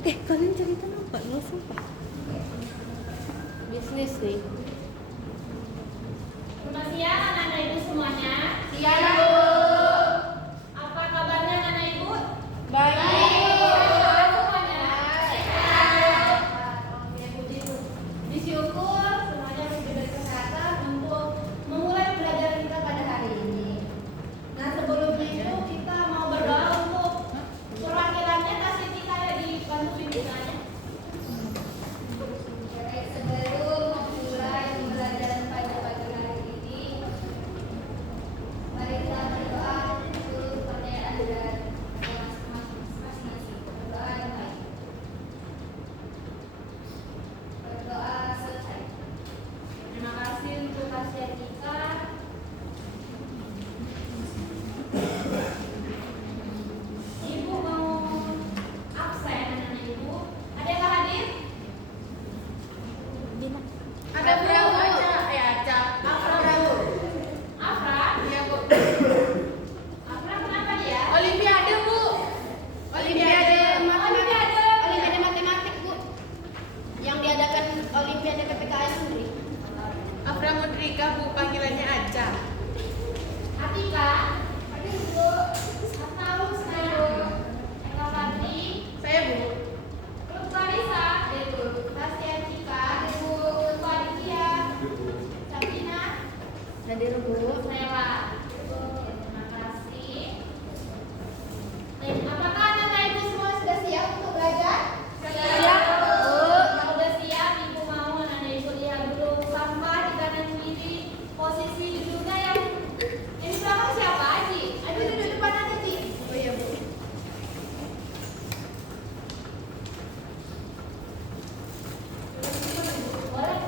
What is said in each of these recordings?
Kalian cerita apa? Nggak sumpah. Bisnis nih. Selamat siang anak-anak ibu semuanya. Siang, Bu. Apa kabarnya anak-anak ibu? Baik. Sehat semuanya. Sehat. Ya puji Tuhan. Disyukur semuanya masih diberi kesehatan untuk memulai pelajaran kita pada hari ini. Nah sebelumnya itu kita mau berdoa untuk perwakilannya kasih kita ya dibantu pimpinannya. Baik, sebelum memulai pembelajaran pada pagi hari ini, mari kita berdoa untuk percayaan dan masing-masing. Berdoa yang baik. Berdoa selesai. Terima kasih untuk kasihan kita. Ibu mau absen anak-anak ibu. Ada yang nggak hadir? Ada berapa aja? Aca. Afra, Bu. Afra? Iya, Bu. Afra kenapa dia? Olimpiade, Bu. Olimpiade matematik, Bu. Yang diadakan Olimpiade PPKN Undri. Afra Mudrika, Bu, panggilannya Aca. Atika? Hadir Bu. Atau saya? Eka Fadli? Saya, Bu. Lutfi Arisa? Hadir Bu. Kasihan Cika? Hadir Bu. Lutfi Aditya? Sabina? Hadir, Bu. Nela? Terima kasih. Baik, apakah anak-anak ibu semua sudah siap untuk belajar? Siap, Bu. Kalau udah siap, ibu mau anak-anak ibu lihat dulu sampah di kanan kiri. Posisi duduknya yang ini belakang siapa? Aji. Aji duduk depan aja, Ji. Oh iya, Bu. Boleh.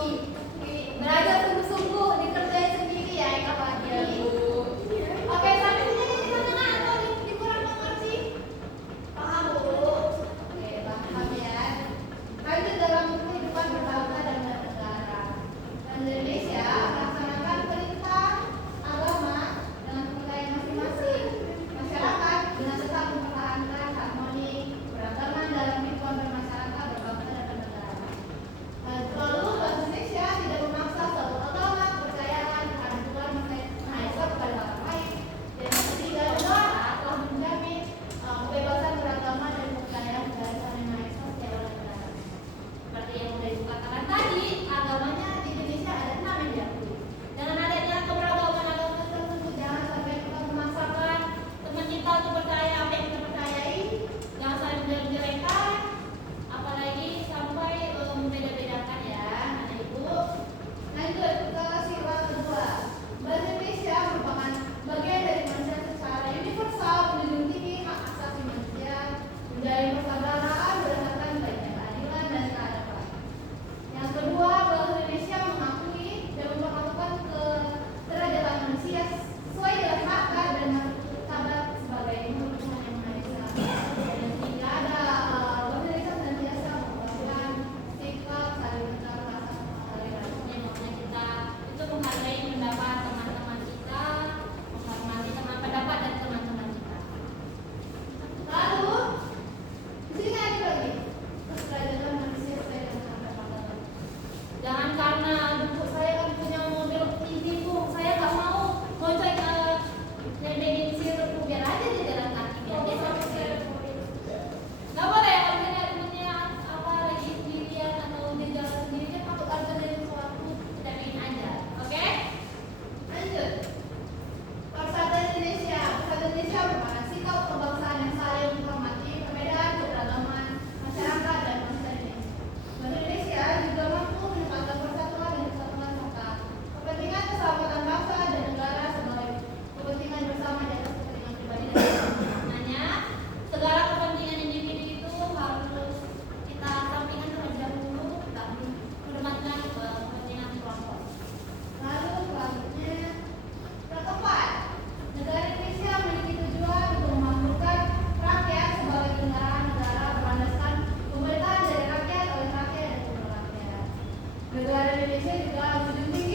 Ki. Belajar sungguh-sungguh, dikerjain sendiri ya, Kak Fadli. Ya, Bu. Oke, sampai sini gimana nak? Atau dikurang mengerti? Paham Bu? Oke, paham ya. Lanjut dalam kehidupan berbangsa dan bernegara. Dan Indonesia melaksanakan perintah agama dengan kepercayaan masing-masing. Masyarakat dengan tetap mempertahankan harmoni beragama dalam kehidupan bermasyarakat, berbangsa dan bernegara. Lalu Bank Indonesia tidak memaksa suatu agama, kepercayaan, kehancuran Maha Esa kepada orang lain. Dan yang ketiga, negara telah menjamin kebebasan beragama dan kepercayaan dari Tuhan Yang Maha Esa setiap warga negara. Seperti yang sudah dikatakan tadi, agamanya di Indonesia ada 6 yang diakui. Dengan adanya keberagaman agama tersebut, jangan sampai kita memaksakan teman kita untuk percaya apa yang kita percayai, jangan saling menjelek-jelekan, apalagi sampai membeda-bedakan ya, anak ibu. Lanjut ke sila kedua. Bahasa Indonesia merupakan bagian dari manusia secara universal, menjunjung tinggi hak asasi manusia, menjalin persaudaraan berdasarkan baiknya keadilan dan keadaban. Yang kedua, bahasa Indonesia mengakui dan memperlakukan kederajatan manusia sesuai dengan hak dan martabat sebagai makhluk Tuhan Yang Maha Esa. Dan yang ketiga ada bahasa Indonesia senantiasa memperlakukan sikap saling mengenal rasa toleransi, maksudnya kita itu menghargai pendapat teman-teman kita, menghormati pendapat dari teman-teman kita. Lalu di sini ada lagi kederajatan manusia sesuai dengan hak dan martabat. Jangan karena buku saya kan punya model TV Bu, saya nggak mau ngocek nendekin sirup biar aja di jalan kaki biar dia sampai. Nggak boleh kalau misalnya temennya apa lagi sendirian atau dia jalan sendiri kan takut ada dari sesuatu kita bikin aja, oke? Lanjut. Persatuan Indonesia. Persatuan Indonesia merupakan sikap kebangsaan yang saling menghormati perbedaan keberagaman masyarakat dan bangsa Indonesia. Bangsa Indonesia juga mampu menempatkan persatuan dan kesatuan serta kepentingan keselamatan bangsa dan negara sebagai kepentingan bersama di atas kepentingan pribadi dan bersama. Maknanya segala kepentingan individu itu harus kita sampingkan terlebih dahulu, kita menempatkan kepentingan kelompok. Lalu selanjutnya yang keempat, negara Indonesia memiliki tujuan untuk memakmurkan rakyat sebagai negara berlandaskan pemerintahan dari rakyat oleh rakyat dan untuk rakyat. Negara Indonesia juga menjunjung tinggi